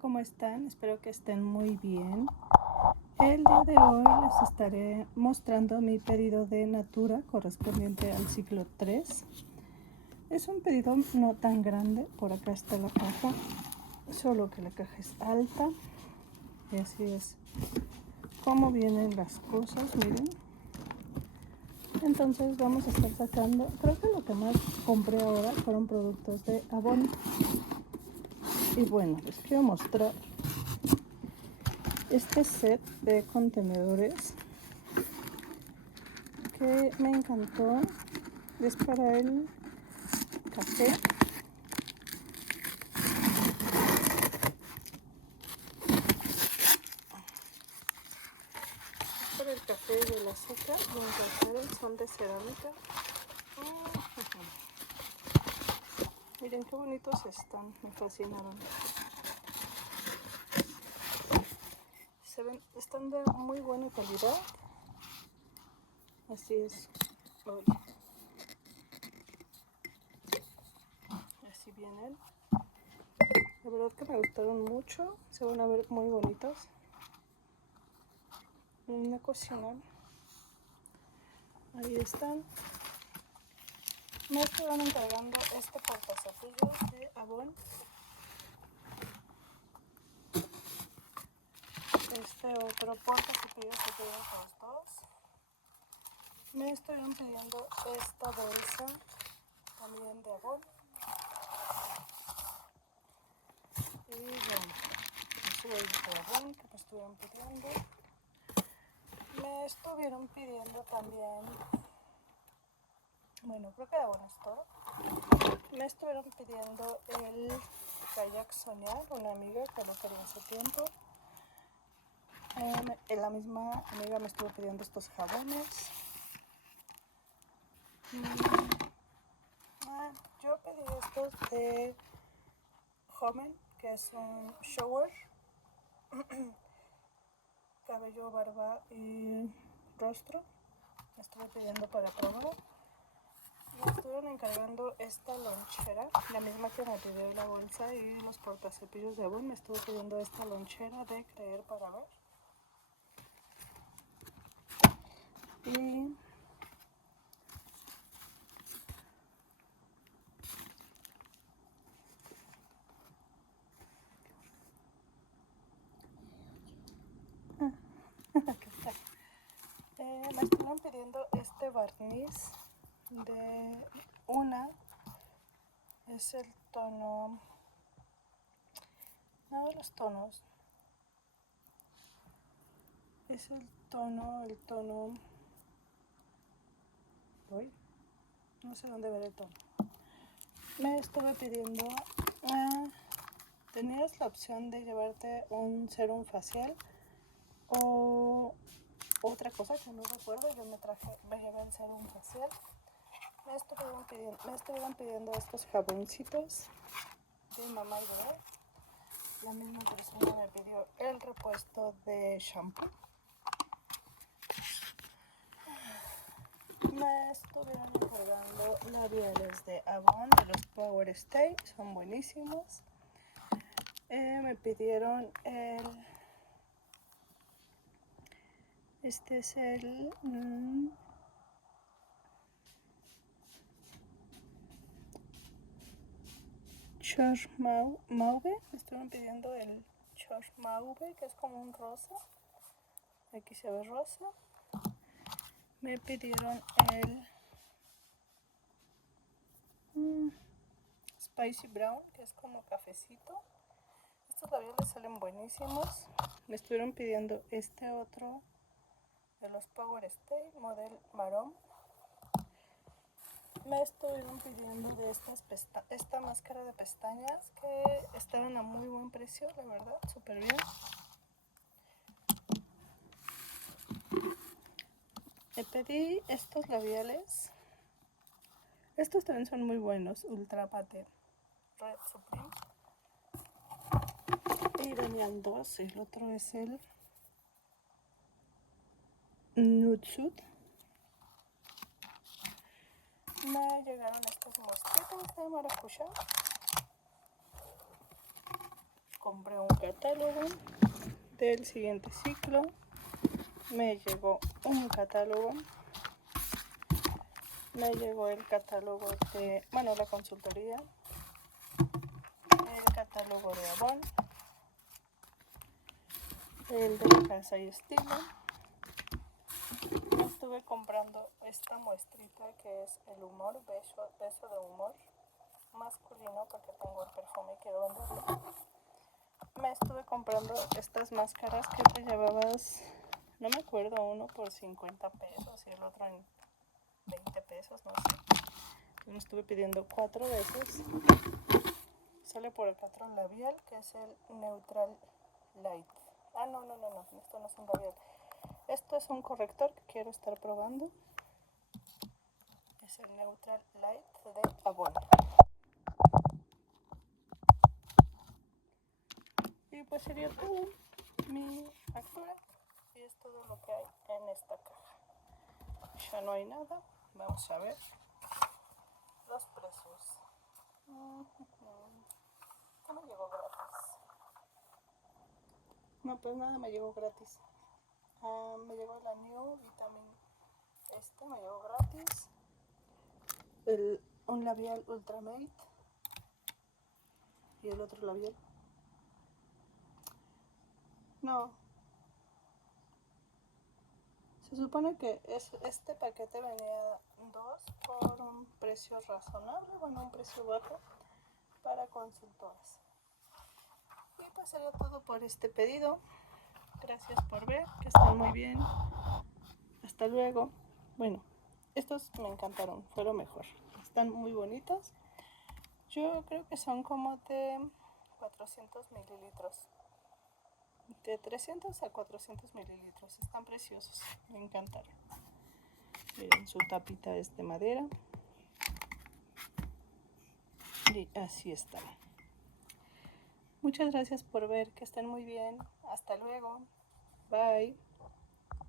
¿cómo están? Espero que estén muy bien. El día de hoy les estaré mostrando mi pedido de Natura correspondiente al ciclo 3. Es un pedido no tan grande, por acá está la caja, solo que la caja es alta. Y así es como vienen las cosas, miren. Entonces vamos a estar sacando, creo que lo que más compré ahora fueron productos de Avon. Y bueno, les quiero mostrar este set de contenedores que me encantó. Es para el café. Para el café de la seca y en café son de cerámica. Miren qué bonitos están, me fascinaron. Están de muy buena calidad. Así es. Así vienen. La verdad que me gustaron mucho. Se van a ver muy bonitos en la cocina. Ahí están. Me estuvieron encargando este portacepillos de Avon. Este otro portacepillos que tienen los dos. Me estuvieron pidiendo esta bolsa también de Avon. Y bueno, este de Avon que me estuvieron pidiendo. Me estuvieron pidiendo también, bueno, creo que de Avon es todo. Me estuvieron pidiendo el kayak soñar, una amiga que no quería hace tiempo. La misma amiga me estuvo pidiendo estos jabones. Yo pedí estos de Homen, que es un shower, cabello, barba y rostro. Me estuve pidiendo para probar. Me estuvieron encargando esta lonchera, la misma que me pidió la bolsa y los portacepillos de Avon. Me estuvo pidiendo esta lonchera de Creer para Ver. Y me estuvieron pidiendo este barniz de una, es el tono, no de los tonos, es el tono, uy, no sé dónde ver el tono. Me estuve pidiendo, tenías la opción de llevarte un serum facial o otra cosa que no recuerdo. Yo me llevé el serum facial. Me estuvieron pidiendo estos jaboncitos de mamá y bebé. La misma persona me pidió el repuesto de shampoo. Me estuvieron encargando labiales de Avon, de los Power Stay, son buenísimos. Me pidieron este es el Chosh Mauve. Me estuvieron pidiendo el Chosh Mauve, que es como un rosa. Aquí se ve rosa. Me pidieron el Spicy Brown, que es como cafecito. Estos labiales salen buenísimos. Me estuvieron pidiendo este otro de los Power Stay, model Marón. Me estuvieron pidiendo de esta máscara de pestañas que estaban a muy buen precio, la verdad, súper bien. Le pedí estos labiales. Estos también son muy buenos, Ultra Pate Red Supreme. Y venían dos, el otro es el Nude Suit. Me llegaron estos mosquitos de maracuyá compré un catálogo del siguiente ciclo. Me llegó un catálogo. Me llegó el catálogo de, bueno, la consultoría, el catálogo de Avon, el de Casa y Estilo. Estuve comprando esta muestrita que es el humor, beso de humor masculino, porque tengo el perfume y quiero venderlo. Me estuve comprando estas máscaras que te llevabas, no me acuerdo, uno por 50 pesos y el otro en 20 pesos, no sé. Me estuve pidiendo 4 veces. Sale por acá otro labial que es el Neutral Light. Ah, no, esto no es un labial. Esto es un corrector que quiero estar probando. Es el Neutral Light de Avon. Y pues sería todo mi factura. Y es todo lo que hay en esta caja. Ya no hay nada. Vamos a ver los precios. ¿Qué me llegó gratis? No, pues nada me llegó gratis. Me llegó la New Vitamin. Me llegó gratis. Un labial Ultramate. Y el otro labial. No. Se supone que este paquete venía 2 por un precio razonable, bueno, un precio bajo para consultoras. Y pues sería todo por este pedido. Gracias por ver, que estén muy bien. Hasta luego. Bueno, estos me encantaron, fue lo mejor. Están muy bonitos. Yo creo que son como de 400 mililitros. De 300 a 400 mililitros. Están preciosos, me encantaron. Miren, su tapita es de madera. Y así está. Muchas gracias por ver, que estén muy bien. Hasta luego. Bye.